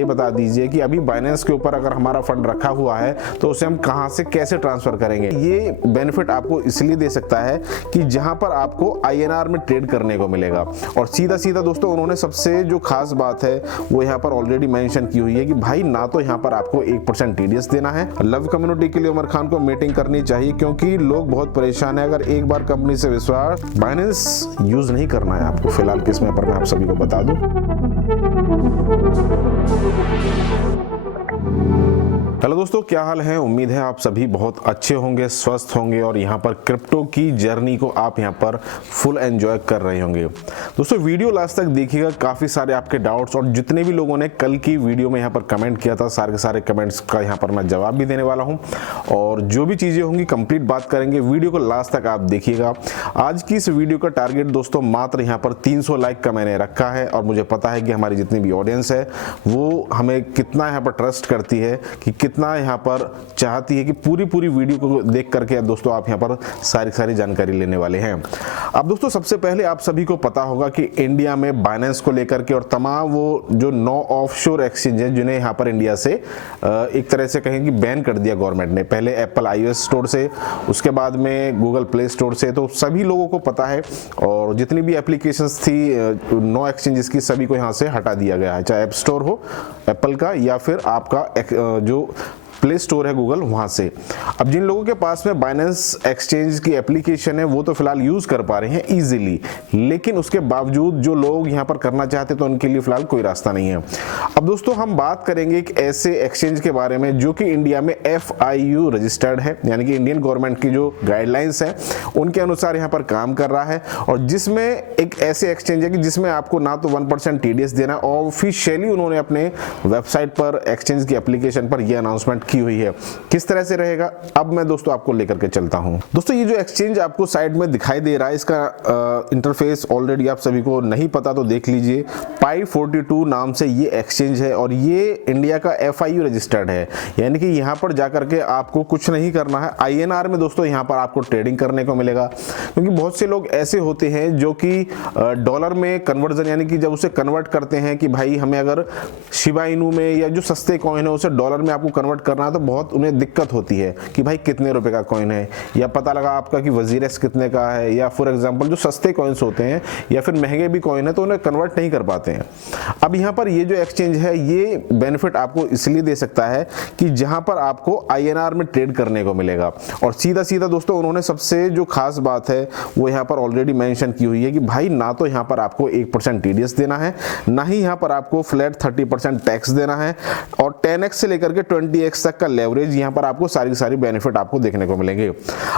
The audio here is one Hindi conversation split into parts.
ये बता दीजिए कि अभी बाइनेंस के ऊपर अगर हमारा फंड रखा हुआ है तो उसे हम कहां से कैसे ट्रांसफर करेंगे। ये बेनिफिट आपको इसलिए दे सकता है कि जहां पर आपको INR में ट्रेड करने को मिलेगा। और सीधा सीधा दोस्तों उन्होंने सबसे जो खास बात है वो यहाँ पर ऑलरेडी मेंशन की हुई है कि भाई ना तो यहाँ पर आपको 1% TDS देना है। लव कम्युनिटी के लिए उमर खान को मीटिंग करनी चाहिए क्योंकि लोग बहुत परेशान है। अगर एक बार कंपनी से विश्वास, बाइनेंस यूज नहीं करना है आपको फिलहाल के समय पर, मैं आप सभी को बता दूं। हेलो दोस्तों, क्या हाल है। उम्मीद है आप सभी बहुत अच्छे होंगे, स्वस्थ होंगे और यहाँ पर क्रिप्टो की जर्नी को आप यहाँ पर फुल एंजॉय कर रहे होंगे। दोस्तों वीडियो लास्ट तक देखिएगा, काफ़ी सारे आपके डाउट्स और जितने भी लोगों ने कल की वीडियो में यहाँ पर कमेंट किया था सारे के सारे कमेंट्स का यहाँ पर मैं जवाब भी देने वाला हूँ और जो भी चीज़ें होंगी कंप्लीट बात करेंगे। वीडियो को लास्ट तक आप देखिएगा। आज की इस वीडियो का टारगेट दोस्तों मात्र यहाँ पर 300 लाइक का मैंने रखा है और मुझे पता है कि हमारी जितनी भी ऑडियंस है वो हमें कितना यहाँ पर ट्रस्ट करती है, कि कितना यहाँ पर चाहती है कि पूरी वीडियो को देख करके दोस्तों आप यहाँ पर सारी जानकारी लेने वाले हैं। अब दोस्तों सबसे पहले आप सभी को पता होगा कि इंडिया में बाइनेंस को लेकर के और तमाम वो जो 9 ऑफशोर एक्सचेंज है जिन्हें यहाँ पर इंडिया से एक तरह से कहें कि बैन कर दिया गवर्नमेंट ने। पहले एप्पल iOS स्टोर से, उसके बाद में गूगल प्ले स्टोर से, तो सभी लोगों को पता है और जितनी भी एप्लीकेशंस थी 9 एक्सचेंजेस की सभी को यहाँ से हटा दिया गया है, चाहे ऐप स्टोर हो एप्पल का या फिर आपका जो प्ले स्टोर है गूगल, वहां से। अब जिन लोगों के पास में बाइनेंस एक्सचेंज की एप्लीकेशन है वो तो फिलहाल यूज कर पा रहे हैं इजीली, लेकिन उसके बावजूद जो लोग यहां पर करना चाहते तो उनके लिए फिलहाल कोई रास्ता नहीं है। अब दोस्तों हम बात करेंगे एक ऐसे एक्सचेंज के बारे में जो कि इंडिया में FIU रजिस्टर्ड है, यानी कि इंडियन गवर्नमेंट की जो गाइडलाइंस है उनके अनुसार यहां पर काम कर रहा है और जिसमें एक ऐसे एक्सचेंज है कि जिसमें आपको ना तो 1% TDS देना, ऑफिशियली उन्होंने अपने वेबसाइट पर एक्सचेंज की एप्लीकेशन पर यह अनाउंसमेंट की हुई है। किस तरह से रहेगा अब मैं दोस्तों आपको लेकर के चलता हूं। दोस्तों ये जो एक्सचेंज आपको साइड में दिखाई दे रहा है इसका इंटरफेस ऑलरेडी आप सभी को नहीं पता तो देख लीजिए। Pi42 नाम से ये एक्सचेंज है और ये इंडिया का FIU रजिस्टर्ड है, यानी कि यहां पर जाकर के आपको कुछ नहीं करना है। INR में दोस्तों यहां पर आपको ट्रेडिंग करने को मिलेगा, क्योंकि बहुत से लोग ऐसे होते हैं जो कि डॉलर में कन्वर्जन, यानी कि जब उसे कन्वर्ट करते हैं कि भाई हमें अगर शिबा इनू में या जो सस्ते कॉइन है उसे डॉलर में आपको कन्वर्ट करना तो बहुत उन्हें दिक्कत होती है कि भाई कितने रुपए का कॉइन है, या पता लगा आपका कि वजीरेस कितने का है, या फॉर एग्जांपल जो सस्ते कॉइन्स होते हैं या फिर महंगे भी कॉइन है तो उन्हें कन्वर्ट नहीं कर पाते हैं। अब यहाँ पर ये जो एक्सचेंज है ये बेनिफिट आपको इसलिए दे सकता है कि जहां पर आपको INR में ट्रेड करने को मिलेगा और सीधा सीधा दोस्तों उन्होंने सबसे जो खास बात है वो यहाँ पर ऑलरेडी मेंशन की हुई है कि भाई ना तो यहाँ पर आपको 1% TDS देना है, ना ही यहाँ पर आपको फ्लैट 30% टैक्स देना है और 10x से लेकर के 20x तक का लेवरेज, यहाँ पर आपको सारी बेनिफिट आपको देखने को मिलेंगे।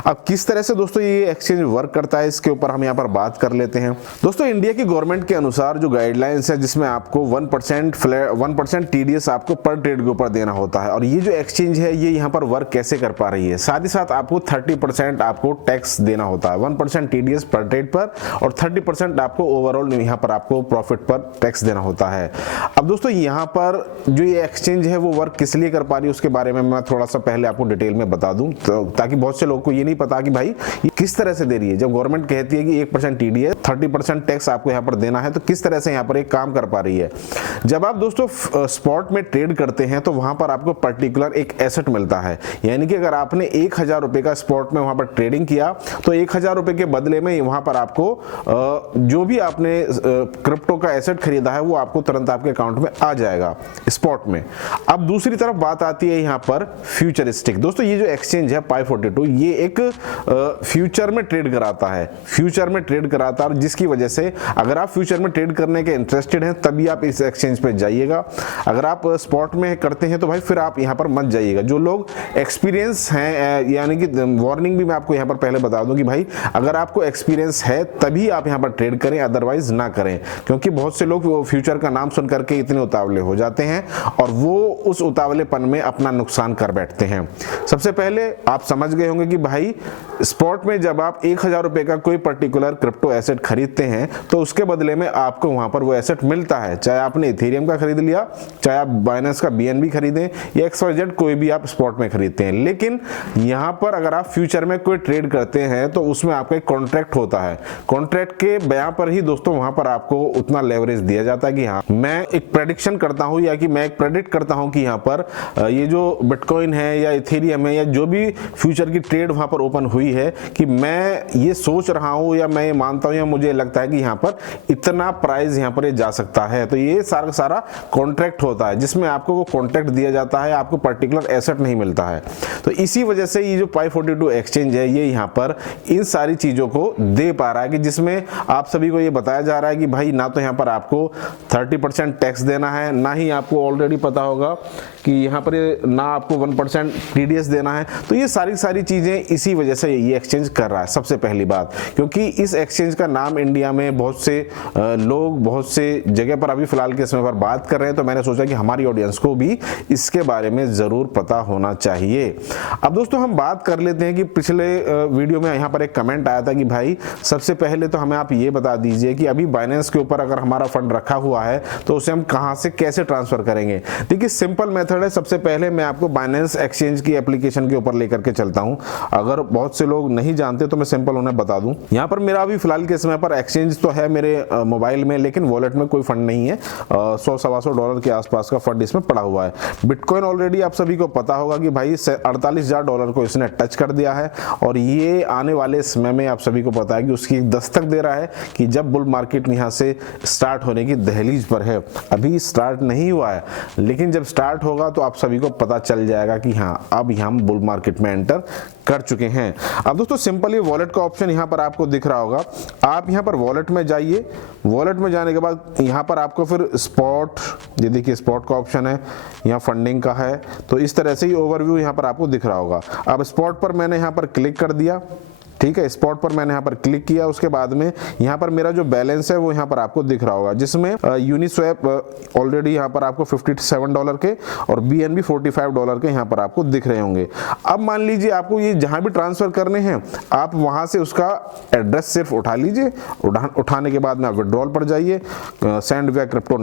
अब किस तरह से दोस्तों ये एक्सचेंज वर्क करता है इसके ऊपर हम यहाँ पर बात कर लेते हैं। दोस्तों इंडिया की गवर्नमेंट के अनुसार जो गाइडलाइंस है जिसमें आपको 1% TDS आपको पर ट्रेड के ऊपर देना होता है और ये जो एक्सचेंज है ये यहाँ पर वर्क कैसे कर पा रही है, साथ ही साथ आपको 30% आपको टैक्स देना होता है, 1% TDS पर ट्रेड पर और 30% आपको ओवरऑल यहाँ पर आपको प्रॉफिट पर टैक्स देना होता है। अब दोस्तों यहाँ पर जो ये एक्सचेंज है वो वर्क किस लिए कर पा रही है उसके बारे में मैं थोड़ा सा पहले आपको डिटेल में बता दूं, तो ताकि बहुत से लोगों को ये नहीं पता कि भाई ये किस तरह से दे रही है। जब गवर्नमेंट कहती है कि 1% TDS 30% टैक्स आपको यहाँ पर देना है तो किस तरह से यहाँ पर एक काम कर पा रही है। जब आप दोस्तों स्पॉट में ट्रेड करते हैं तो वहां पर आपको पर्टिकुलर एक एसेट मिलता है, यानी कि अगर आपने 1000 रुपए का स्पॉट में वहां पर ट्रेडिंग किया तो 1000 रुपए के बदले में वहां पर आपको जो भी आपने क्रिप्टो का एसेट खरीदा है वो आपको तुरंत आपके अकाउंट में आ जाएगा स्पॉट में। अब दूसरी तरफ बात आती है यहाँ पर फ्यूचरिस्टिक। दोस्तों ये जो एक्सचेंज है Pi42 ये एक फ्यूचर में ट्रेड कराता है, फ्यूचर में ट्रेड कराता है और जिसकी वजह से अगर आप फ्यूचर में ट्रेड करने के इंटरेस्टेड हैं तभी आप इस एक्सचेंज पे जाइएगा। अगर आप स्पॉट में करते हैं तो भाई फिर आप यहाँ पर मत जाइएगा। जो लोग एक्सपीरियंस हैं, यानी कि वार्निंग भी मैं आपको यहाँ पर पहले बता दूं कि भाई अगर आपको एक्सपीरियंस है तभी आप यहाँ पर ट्रेड करें, अदरवाइज ना करें, क्योंकि बहुत से लोग फ्यूचर का नाम सुन करके इतने उतावले हो जाते हैं और वो उस उतावलेपन में अपना नुकसान कर बैठते हैं। सबसे पहले आप समझ गए होंगे कि भाई स्पॉट में जब आप 1000 रुपए का कोई पर्टिकुलर क्रिप्टो एसेट खरीदते हैं तो उसके बदले में आपको वहां पर वो एसेट मिलता है, चाहे आपने इथेरियम का खरीद लिया, चाहे आप बाइनेंस का BNB खरीदें या XYZ कोई भी आप स्पॉट में खरीदते हैं। लेकिन यहां पर अगर आप फ्यूचर में कोई ट्रेड करते हैं तो उसमें आपका एक कॉन्ट्रैक्ट होता है। कॉन्ट्रैक्ट के बयां पर ही दोस्तों वहां पर आपको उतना लेवरेज दिया जाता है कि हाँ मैं एक प्रेडिक्शन करता हूं या कि मैं एक प्रेडिक्ट करता हूं कि यहां पर ये जो बिटकॉइन है या इथेरियम है या जो भी फ्यूचर की ट्रेड वहां पर ओपन हुई है कि मैं ये सोच रहा हूं या मैं ये मानता हूं या मुझे लगता है कि यहां पर इतना प्राइस यहां पर ये जा सकता है। तो ये सारा कॉन्ट्रैक्ट होता है जिसमें आपको वो कॉन्ट्रैक्ट दिया जाता है, आपको पर्टिकुलर एसेट नहीं मिलता है। तो इसी वजह से ये जो Pi42 एक्सचेंज है ये यहां पर इन सारी चीजों को दे पा रहा है कि जिसमें आप सभी को ये बताया जा रहा है कि भाई ना तो यहां पर आपको 30% टैक्स देना है, ना ही आपको ऑलरेडी पता होगा कि यहाँ पर ना आपको 1% TDS देना है। तो ये सारी चीजें इसी वजह से ये एक्सचेंज कर रहा है। सबसे पहली बात, क्योंकि इस एक्सचेंज का नाम इंडिया में बहुत से लोग बहुत से जगह पर अभी फिलहाल के समय पर बात कर रहे हैं, तो मैंने सोचा कि हमारी ऑडियंस को भी इसके बारे में जरूर पता होना चाहिए। अब दोस्तों हम बात कर लेते हैं कि पिछले वीडियो में यहाँ पर एक कमेंट आया था कि भाई सबसे पहले तो हमें आप ये बता दीजिए कि अभी बाइनेंस के ऊपर अगर हमारा फंड रखा हुआ है तो उसे हम कहां से कैसे ट्रांसफर करेंगे। देखिए सिंपल मेथड है। सबसे पहले मैं आपको बाइनेंस एक्सचेंज की एप्लीकेशन के ऊपर लेकर के चलता हूं। अगर बहुत से लोग नहीं जानते तो मैं सिंपल उन्हें बता दूं। यहां पर मेरा अभी फिलहाल के समय पर एक्सचेंज तो है मेरे मोबाइल में, लेकिन वॉलेट में कोई फंड नहीं है। $100-125 के आसपास का फंड इसमें पड़ा हुआ है। बिटकॉइन ऑलरेडी आप सभी को पता होगा कि भाई $48,000 को इसने टच कर दिया है और ये आने वाले समय में आप सभी को पता है कि उसकी दस्तक दे रहा है कि जब बुल मार्केट यहां से स्टार्ट होने की दहलीज पर है। अभी स्टार्ट नहीं हुआ है, लेकिन जब स्टार्ट होगा तो आप सभी को पता चल जाएगा कि हाँ अब हम बुल मार्केट में एंटर कर चुके हैं। अब दोस्तों सिंपल ये वॉलेट का ऑप्शन यहां पर आपको दिख रहा होगा। आप यहां पर वॉलेट में जाइए। वॉलेट में जाने के बाद यहां पर आपको फिर स्पॉट, ये देखिए स्पॉट का ऑप्शन है, यहाँ फंडिंग का है। तो इस तरह से ही ओवरव्यू यहां पर आपको दिख रहा होगा। अब स्पॉट पर मैंने यहां पर क्लिक कर दिया, ठीक है। स्पॉट पर मैंने यहाँ पर क्लिक किया। उसके बाद में यहाँ पर मेरा जो बैलेंस है वो यहाँ पर आपको दिख रहा होगा, जिसमें यूनिस्वैप ऑलरेडी यहाँ पर आपको $57 के और BNB $45 के यहाँ पर आपको दिख रहे होंगे। अब मान लीजिए आपको ये जहाँ भी ट्रांसफर करने हैं आप वहाँ से उसका एड्रेस सिर्फ उठा लीजिए। उठाने के बाद में आप विड्रॉल पर जाइए, सेंड विया क्रिप्टो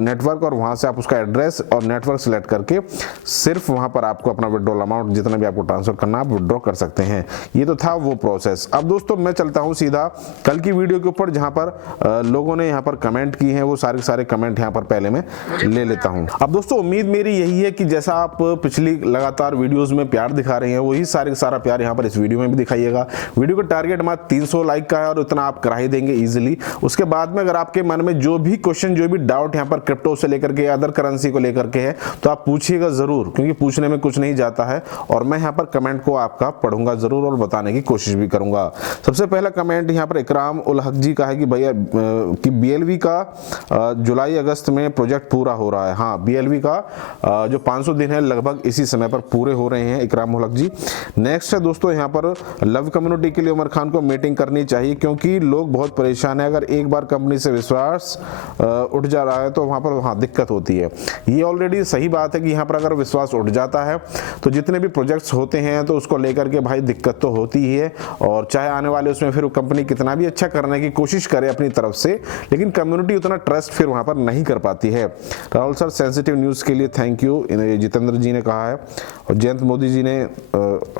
नेटवर्क, और वहाँ से आप उसका एड्रेस और नेटवर्क सेलेक्ट करके सिर्फ वहाँ पर आपको अपना विड्रॉल अमाउंट जितना भी आपको ट्रांसफर करना आप विड्रॉ कर सकते हैं। ये तो था वो प्रोसेस। अब दोस्तों मैं चलता हूं सीधा कल की वीडियो के ऊपर, जहां पर लोगों ने यहां पर कमेंट किए हैं। वो सारे कमेंट यहां पर पहले मैं ले लेता हूं। अब दोस्तों उम्मीद मेरी यही है कि जैसा आप पिछली लगातार वीडियोस में प्यार दिखा रहे हैं वही सारा प्यार यहां पर इस वीडियो में भी दिखाइएगा। वीडियो का टारगेट मात्र 300 लाइक का है और उतना आप करा ही देंगे इजीली। उसके बाद में अगर आपके मन में जो भी क्वेश्चन जो भी डाउट यहां पर क्रिप्टो से लेकर के अदर करेंसी को लेकर के है तो आप पूछिएगा जरूर, क्योंकि पूछने में कुछ नहीं जाता है और मैं यहां पर कमेंट को आपका पढ़ूंगा जरूर और बताने की कोशिश भी करूंगा। सबसे पहला कमेंट यहां पर इकराम उल हक जी का है कि भैया कि BLV का जुलाई अगस्त में प्रोजेक्ट पूरा हो रहा है। हाँ, BLV का जो 500 दिन है लगभग इसी समय पर पूरे हो रहे हैं इकराम उल हक जी। नेक्स्ट है दोस्तों यहां पर लव कम्युनिटी के लिए उमर खान को मीटिंग करनी चाहिए, क्योंकि लोग बहुत परेशान है। अगर एक बार कंपनी से विश्वास उठ जा रहा है तो वहां पर वहां दिक्कत होती है। ये ऑलरेडी सही बात है कि यहाँ पर अगर विश्वास उठ जाता है तो जितने भी प्रोजेक्ट्स होते हैं तो उसको लेकर के भाई दिक्कत तो होती ही है। और चाहे आने वाले उसमें फिर कंपनी कितना भी अच्छा करने की कोशिश करे अपनी तरफ से, लेकिन कम्युनिटी उतना ट्रस्ट फिर वहां पर नहीं कर पाती है। राहुल सर सेंसिटिव न्यूज़ के लिए थैंक यू, जितेंद्र जी ने कहा है। और जयंत मोदी जी ने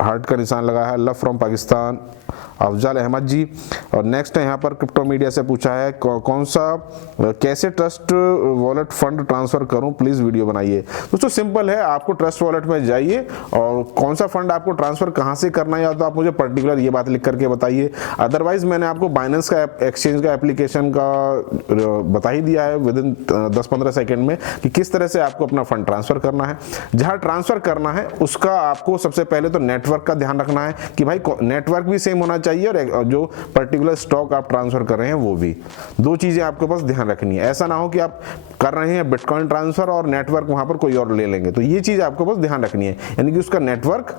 हार्ट का निशान लगाया है। लव फ्रॉम पाकिस्तान अफजल अहमद जी। और नेक्स्ट है यहाँ पर क्रिप्टो मीडिया से पूछा है कौन सा कैसे ट्रस्ट वॉलेट फंड ट्रांसफर करूं, प्लीज वीडियो बनाइए। दोस्तों सिंपल है, आपको ट्रस्ट वॉलेट में जाइए और कौन सा फंड आपको ट्रांसफर कहां से करना है या तो आप मुझे पर्टिकुलर ये बात लिख करके बताइए। अदरवाइज मैंने आपको बाइनेंस का एक्सचेंज का एप्लीकेशन का बता ही दिया है विद इन 10-15 सेकेंड में कि किस तरह से आपको अपना फंड ट्रांसफर करना है। जहां ट्रांसफर करना है उसका आपको सबसे पहले तो नेटवर्क का ध्यान रखना है कि भाई नेटवर्क भी सेम होना चाहिए और जो पर्टिकुलर स्टॉक आप ट्रांसफर कर रहे हैं वो भी। दो चीजें आपके पास ध्यान रखनी है। ऐसा ना हो कि आप कर रहे हैं बिटकॉइन ट्रांसफर और नेटवर्क वहां पर कोई और ले लेंगे, तो ये चीज आपको बस ध्यान रखनी है। यानी कि उसका नेटवर्क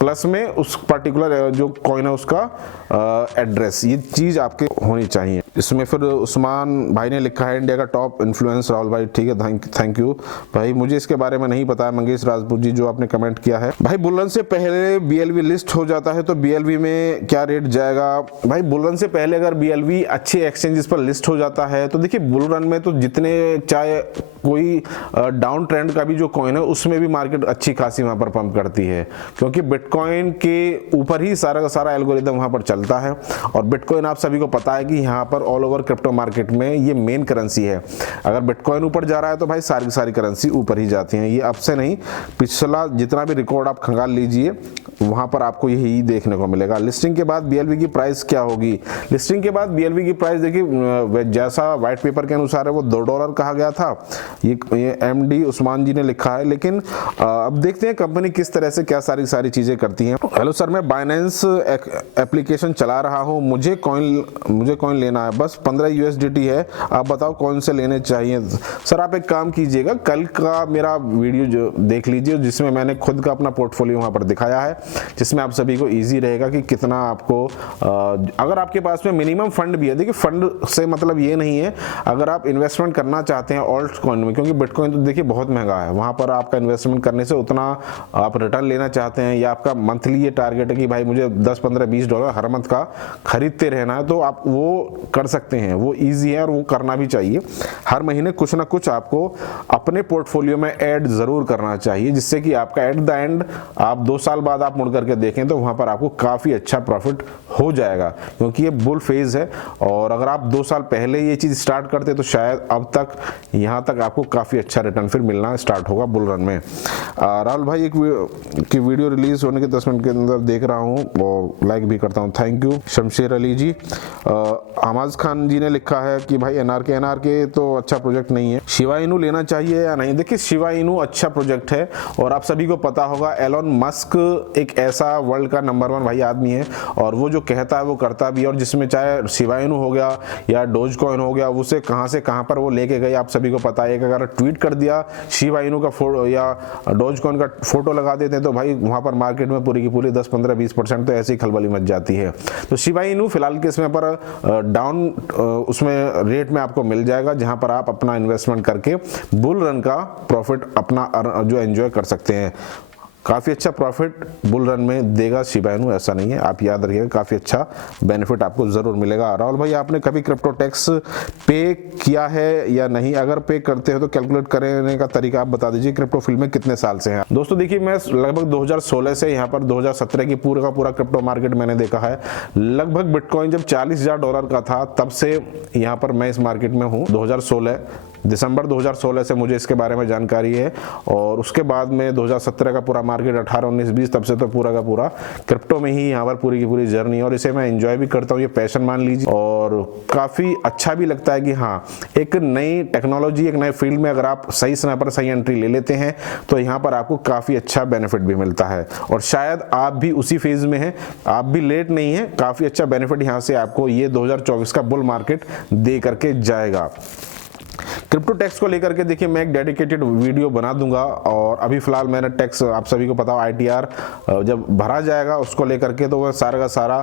प्लस में उस पर्टिकुलर जो कॉइन है उसका आपका एड्रेस, ये चीज़ आपके होनी चाहिए। इसमें फिर उस्मान भाई ने लिखा है इंडिया का टॉप इन्फ्लुएंस राहुल भाई, ठीक है, थैंक यू भाई, मुझे इसके बारे में नहीं पता है। मंगेश राजपूत जी जो आपने कमेंट किया है, भाई बुल रन से पहले BLV लिस्ट हो जाता है तो BLV में क्या रेट जाएगा? भाई बुल रन से पहले अगर BLV अच्छे एक्सचेंजेस पर लिस्ट हो जाता है तो देखिए बुल रन में तो जितने चाहे कोई डाउन ट्रेंड का भी जो कॉइन है उसमें भी मार्केट अच्छी खासी वहां पर पंप करती है, क्योंकि बिटकॉइन के ऊपर ही सारा का सारा एल्गोरिदम वहां पर चलता है। और बिटकॉइन आप सभी को पता है कि यहाँ पर ऑल ओवर क्रिप्टो मार्केट में ये मेन करेंसी है। अगर बिटकॉइन ऊपर जा रहा है तो भाई सारी की सारी करेंसी ऊपर ही जाती हैं। ये अब से नहीं, पिछला जितना भी रिकॉर्ड आप खंगाल लीजिए वहां पर आपको यही देखने को मिलेगा। लिस्टिंग के बाद BLV की प्राइस क्या होगी? लिस्टिंग के बाद BLV की प्राइस देखिए जैसा व्हाइट पेपर के अनुसार है वो $2 कहा गया था, ये MD उस्मान जी ने लिखा है। लेकिन अब देखते हैं कंपनी किस तरह से क्या सारी चीजें करती हैं। हेलो सर, मैं बाइनेंस एप्लीकेशन चला रहा हूं, मुझे कॉइन लेना है, बस 15 USDT है, आप बताओ कौन से लेने चाहिए? सर आप एक काम कीजिएगा, कल का मेरा वीडियो जो देख लीजिए जिसमें मैंने खुद का अपना पोर्टफोलियो वहां पर दिखाया है, जिसमें आप सभी को इजी रहेगा कि कितना आपको अगर आपके पास में मिनिमम फंड भी है। देखिए फंड से मतलब ये नहीं है, अगर आप इन्वेस्टमेंट करना चाहते हैं ऑल्ट कॉइन में, क्योंकि बिटकॉइन तो देखिए बहुत महंगा है, वहां पर आपका इन्वेस्टमेंट करने से उतना आप रिटर्न लेना चाहते हैं, या आपका मंथली ये टारगेट है कि भाई मुझे 10, 15, $20 हर मंथ का खरीदते रहना है, तो आप वो कर सकते हैं, वो ईजी है और वो करना भी चाहिए। हर महीने कुछ ना कुछ आपको अपने पोर्टफोलियो में ऐड जरूर करना चाहिए, जिससे कि आपका एट द एंड आप 2 साल बाद आप मुड़ करके देखें तो वहां पर आपको काफी अच्छा प्रॉफिट हो जाएगा, क्योंकि ये बुल फेज है। और अगर आप 2 साल पहले ये चीज स्टार्ट करते तो शायद अब तक यहां तक आपको काफी अच्छा रिटर्न फिर मिलना स्टार्ट होगा बुल रन में। राहुल भाई एक की वीडियो रिलीज होने के 10 मिनट के अंदर देख रहा हूं और लाइक भी करता हूं, थैंक यू। शमशेर अली जी, हमाज खान जी ने लिखा है कि भाई एनआरके तो अच्छा प्रोजेक्ट नहीं है, शिबा इनू लेना चाहिए या नहीं? देखिए शिबा इनू अच्छा प्रोजेक्ट है और आप सभी को पता होगा एलोन मस्क एक ऐसा वर्ल्ड का नंबर 1 भाई आदमी है, और वो जो कहता है वो करता भी है। और जिसमें चाहे शिबा इनू हो गया या डोज कॉइन हो गया, उसे कहां से कहां पर वो लेके गए आप सभी को पता है। अगर ट्वीट कर दिया शिबा इनू का फोटो या डोज कॉइन का फोटो लगा देते हैं तो भाई वहां पर मार्केट में पूरी की पूरी 10, 15, 20% तो ऐसी खलबली मच जाती है। तो शिबा इनू फिलहाल के समय पर डाउन उसमें रेट में आपको मिल जाएगा, जहां पर आप अपना इन्वेस्टमेंट करके बुल रन का प्रॉफिट अपना जो एंजॉय कर सकते हैं। काफ़ी अच्छा प्रॉफिट बुल रन में देगा शिबा इनू, ऐसा नहीं है, आप याद रखिएगा, काफ़ी अच्छा बेनिफिट आपको ज़रूर मिलेगा। राहुल भाई आपने कभी क्रिप्टो टैक्स पे किया है या नहीं? अगर पे करते हो तो कैलकुलेट करने का तरीका आप बता दीजिए। क्रिप्टो फील्ड में कितने साल से हैं? दोस्तों देखिए मैं लगभग 2016 से यहाँ पर 2017 की पूरा का पूरा क्रिप्टो मार्केट मैंने देखा है। लगभग बिटकॉइन जब $40,000 का था तब से यहाँ पर मैं इस मार्केट में हूँ। 2016 दिसंबर 2016 से मुझे इसके बारे में जानकारी है, और उसके बाद में 2017 का पूरा मार्केट 18, 19, 20 तब से तो पूरा का पूरा क्रिप्टो में ही यहाँ पर पूरी की पूरी जर्नी, और इसे मैं एंजॉय भी करता हूँ, ये पैशन मान लीजिए, और काफ़ी अच्छा भी लगता है कि हाँ एक नई टेक्नोलॉजी, एक नए फील्ड में अगर आप सही समय पर सही एंट्री ले लेते हैं तो यहाँ पर आपको काफ़ी अच्छा बेनिफिट भी मिलता है। और शायद आप भी उसी फेज में हैं, आप भी लेट नहीं हैं, काफ़ी अच्छा बेनिफिट यहाँ से आपको ये 2024 का बुल मार्केट दे करके जाएगा। क्रिप्टो टैक्स को लेकर के देखिए मैं एक डेडिकेटेड वीडियो बना दूंगा, और अभी फिलहाल मैंने टैक्स आप सभी को पता हो ITR जब भरा जाएगा उसको लेकर के तो वह सारा का सारा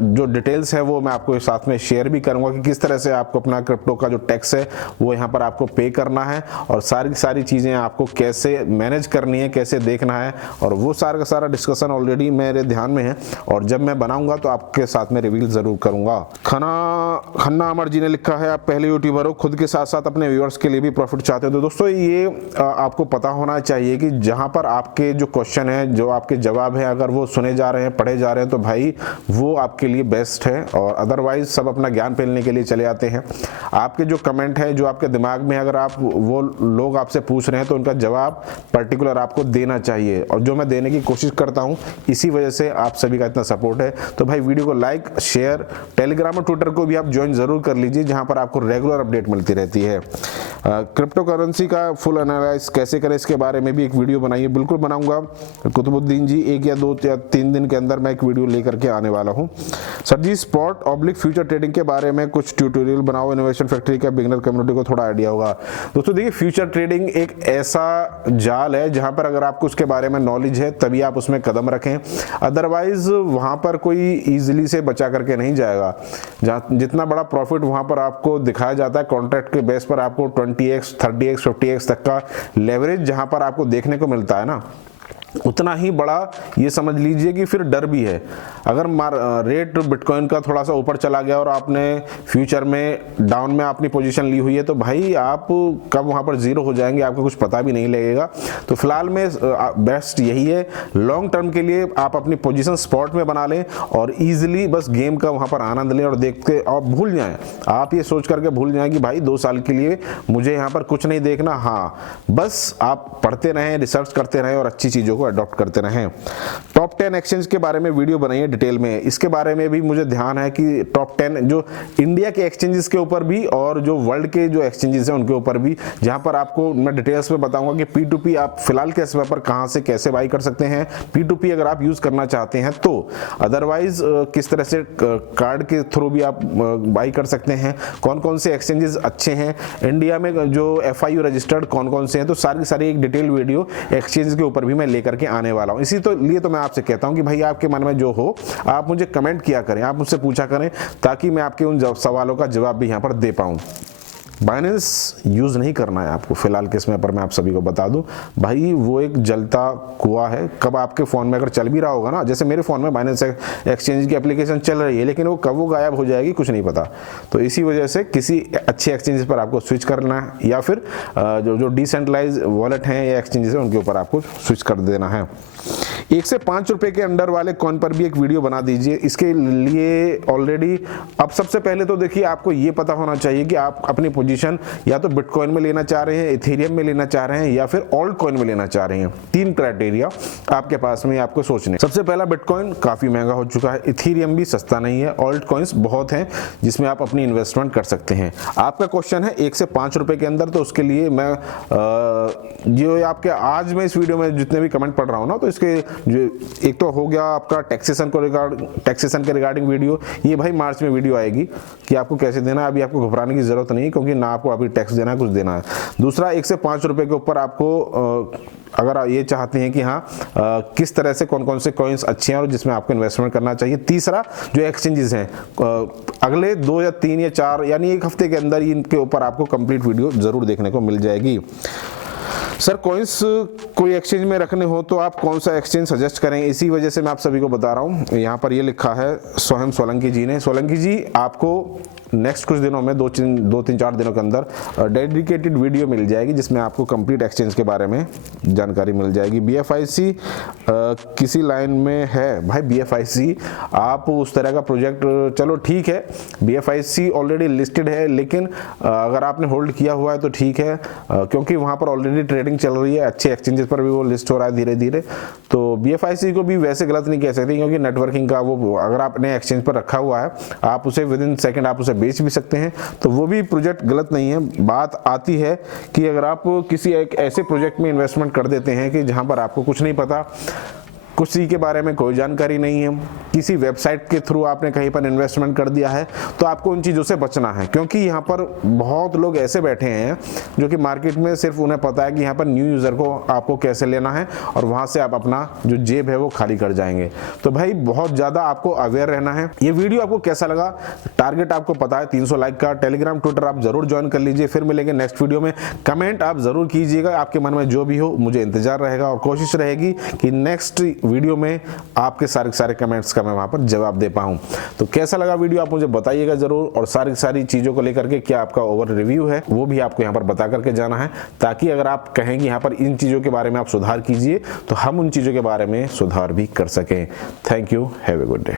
जो डिटेल्स है वो मैं आपको साथ में शेयर भी करूंगा कि किस तरह से आपको अपना क्रिप्टो का जो टैक्स है वो यहाँ पर आपको पे करना है, और सारी चीज़ें आपको कैसे मैनेज करनी है, कैसे देखना है, और वो सारा का सारा डिस्कशन ऑलरेडी मेरे ध्यान में है, और जब मैं बनाऊंगा तो आपके साथ में रिवील जरूर करूंगा। खन्ना अमर जी ने लिखा है आप पहले यूट्यूबर हो, खुद के साथ साथ अपने व्यूअर्स के लिए भी प्रॉफिट चाहते हो। तो दोस्तों ये आपको पता होना चाहिए कि जहां पर आपके जो क्वेश्चन है, जो आपके जवाब है, अगर वो सुने जा रहे हैं, पढ़े जा रहे हैं तो भाई वो आपके लिए बेस्ट है, और अदरवाइज सब अपना ज्ञान फैलने के लिए चले आते हैं। आपके जो कमेंट है, जो आपके दिमाग में अगर आप वो लोग आपसे पूछ रहे हैं तो उनका जवाब पर्टिकुलर आपको देना चाहिए, और जो मैं देने की कोशिश करता हूँ, इसी वजह से आप सभी का इतना सपोर्ट है। तो भाई वीडियो को लाइक, शेयर, टेलीग्राम और ट्विटर को भी आप ज्वाइन जरूर कर लीजिए, जहां पर आपको रेगुलर अपडेट मिलती रहती है। क्रिप्टो करेंसी का फुल एनालाइज कैसे करें इसके बारे में भी एक वीडियो बनाइए, बिल्कुल बनाऊंगा कुतुबुद्दीन जी। 1 या 2 या 3 दिन के अंदर मैं एक वीडियो लेकर के आने वाला हूं। सर जी स्पॉट ऑब्लिक फ्यूचर ट्रेडिंग के बारे में कुछ ट्यूटोरियल बनाओ, इनोवेशन फैक्ट्री का बिगनर कम्युनिटी को थोड़ा आइडिया होगा। दोस्तों देखिए, फ्यूचर ट्रेडिंग एक ऐसा जाल है जहां पर अगर आपको उसके बारे में नॉलेज है तभी आप उसमें कदम रखें, अदरवाइज वहां पर कोई इजीली से बचा करके नहीं जाएगा। जहां जितना बड़ा प्रॉफिट वहां पर आपको दिखाया जाता है कॉन्ट्रैक्ट के बेस पर, आपको 20x 30x 50x तक का लेवरेज जहां पर आपको देखने को मिलता है ना, उतना ही बड़ा ये समझ लीजिए कि फिर डर भी है। अगर रेट बिटकॉइन का थोड़ा सा ऊपर चला गया और आपने फ्यूचर में डाउन में अपनी पोजीशन ली हुई है तो भाई आप कब वहां पर जीरो हो जाएंगे आपको कुछ पता भी नहीं लगेगा। तो फिलहाल में बेस्ट यही है, लॉन्ग टर्म के लिए आप अपनी पोजीशन स्पॉट में बना लें और इजीली बस गेम का वहां पर आनंद लें और देख के और भूल जाएं। आप ये सोच करके भूल जाएं कि भाई 2 साल के लिए मुझे यहाँ पर कुछ नहीं देखना। हाँ, बस आप पढ़ते रहें, रिसर्च करते रहें और अच्छी चीजों अडॉप्ट करते रहें। टॉप 10 एक्सचेंज के बारे में वीडियो बनाइए डिटेल में। इसके बारे में भी मुझे ध्यान है कि टॉप 10 जो इंडिया के एक्सचेंजेस के ऊपर भी और जो वर्ल्ड के जो एक्सचेंजेस हैं उनके ऊपर भी, जहां पर आपको मैं डिटेल्स में बताऊंगा कि P2P आप फिलहाल के समय पर कहां से कैसे बाई कर सकते हैं, P2P अगर आप यूज करना चाहते हैं तो, अदरवाइज किस तरह से कार्ड के थ्रू भी आप बाई कर सकते हैं, कौन कौन से एक्सचेंजेस अच्छे हैं इंडिया में, जो FIU रजिस्टर्ड कौन कौन से हैं। तो सारी एक डिटेल वीडियो एक्सचेंज के ऊपर भी मैं लेकर के आने वाला हूं। इसी तो लिए तो मैं आपसे कहता हूं कि भाई आपके मन में जो हो आप मुझे कमेंट किया करें, आप मुझसे पूछा करें ताकि मैं आपके उन सवालों का जवाब भी यहां पर दे पाऊं। बाइनेंस यूज नहीं करना है आपको फिलहाल के समय पर, मैं आप सभी को बता दूं भाई वो एक जलता कुआं है। कब आपके फोन में अगर चल भी रहा होगा ना, जैसे मेरे फोन में बाइनेंस एक्सचेंज की एप्लीकेशन चल रही है लेकिन वो कब वो गायब हो जाएगी कुछ नहीं पता। तो इसी वजह से किसी अच्छे एक्सचेंज पर आपको स्विच करना है या फिर जो डिसेंट्रलाइज वॉलेट हैं या एक्सचेंजेस हैं उनके ऊपर आपको स्विच कर देना है। 1 से 5 रुपए के अंडर वाले कॉइन पर भी एक वीडियो बना दीजिए। इसके लिए ऑलरेडी अब सबसे पहले तो देखिए आपको ये पता होना चाहिए कि आप अपनी पोजीशन या तो बिटकॉइन में लेना चाह रहे हैं, इथेरियम में लेना चाह रहे हैं या फिर ऑल्ट कॉइन में लेना चाह रहे हैं। 3 क्राइटेरिया आपके पास में आपको सोचने। सबसे पहला, बिटकॉइन काफी महंगा हो चुका है, इथेरियम भी सस्ता नहीं है, ऑल्ट कॉइन्स बहुत हैं जिसमें आप अपनी इन्वेस्टमेंट कर सकते हैं। आपका क्वेश्चन है 1 से 5 रुपए के अंदर, तो उसके लिए मैं जो आपके आज मैं इस वीडियो में जितने भी कमेंट पढ़ रहा हूं ना, तो इसके जो एक तो हो गया आपका टैक्सेशन के रिगार्डिंग वीडियो, ये भाई मार्च में वीडियो आएगी कि आपको कैसे देना है। अभी आपको घबराने की जरूरत नहीं है क्योंकि ना आपको अभी टैक्स देना है कुछ देना है। दूसरा, 1 से 5 रुपए के ऊपर आपको अगर आप ये चाहते हैं कि हाँ किस तरह से कौन कौन से कॉइन्स अच्छे हैं और जिसमें आपको इन्वेस्टमेंट करना चाहिए। तीसरा, जो एक्सचेंजेस हैं अगले 2 या 3 या 4 यानी 1 हफ्ते के अंदर इनके ऊपर आपको कंप्लीट वीडियो जरूर देखने को मिल जाएगी। सर कॉइन्स कोई एक्सचेंज में रखने हो तो आप कौन सा एक्सचेंज सजेस्ट करें, इसी वजह से मैं आप सभी को बता रहा हूं। यहाँ पर ये लिखा है सोहम सोलंकी जी ने। सोलंकी जी, आपको नेक्स्ट कुछ दिनों में 2-3-4 दिनों के अंदर डेडिकेटेड वीडियो मिल जाएगी जिसमें आपको कंप्लीट एक्सचेंज के बारे में जानकारी मिल जाएगी। BFIC किसी लाइन में है भाई, BFIC आप उस तरह का प्रोजेक्ट, चलो ठीक है BFIC ऑलरेडी लिस्टेड है, लेकिन अगर आपने होल्ड किया हुआ है तो ठीक है क्योंकि वहां पर ऑलरेडी ट्रेडिंग चल रही है, अच्छे एक्सचेंजेस पर भी वो लिस्ट हो रहा है धीरे धीरे। तो BFIC को भी वैसे गलत नहीं कह सकते क्योंकि नेटवर्किंग का वो अगर आपने एक्सचेंज पर रखा हुआ है आप उसे विद इन सेकेंड आप उसे बेच भी सकते हैं, तो वो भी प्रोजेक्ट गलत नहीं है। बात आती है कि अगर आप किसी एक ऐसे प्रोजेक्ट में इन्वेस्टमेंट कर देते हैं कि जहां पर आपको कुछ नहीं पता, किसी के बारे में कोई जानकारी नहीं है, किसी वेबसाइट के थ्रू आपने कहीं पर इन्वेस्टमेंट कर दिया है, तो आपको उन चीज़ों से बचना है क्योंकि यहाँ पर बहुत लोग ऐसे बैठे हैं जो कि मार्केट में सिर्फ उन्हें पता है कि यहाँ पर न्यू यूज़र को आपको कैसे लेना है और वहाँ से आप अपना जो जेब है वो खाली कर जाएंगे। तो भाई बहुत ज़्यादा आपको अवेयर रहना है। ये वीडियो आपको कैसा लगा, टारगेट आपको पता है 300 लाइक का। टेलीग्राम ट्विटर आप जरूर ज्वाइन कर लीजिए। फिर मिलेंगे नेक्स्ट वीडियो में। कमेंट आप जरूर कीजिएगा, आपके मन में जो भी हो मुझे इंतजार रहेगा और कोशिश रहेगी कि नेक्स्ट वीडियो में आपके सारे कमेंट्स का मैं वहां पर जवाब दे पाऊं। तो कैसा लगा वीडियो आप मुझे बताइएगा जरूर, और सारी चीजों को लेकर के क्या आपका ओवर रिव्यू है वो भी आपको यहां पर बता करके जाना है, ताकि अगर आप कहें कि यहां पर इन चीजों के बारे में आप सुधार कीजिए तो हम उन चीजों के बारे में सुधार भी कर सकें। Thank you, have a good day.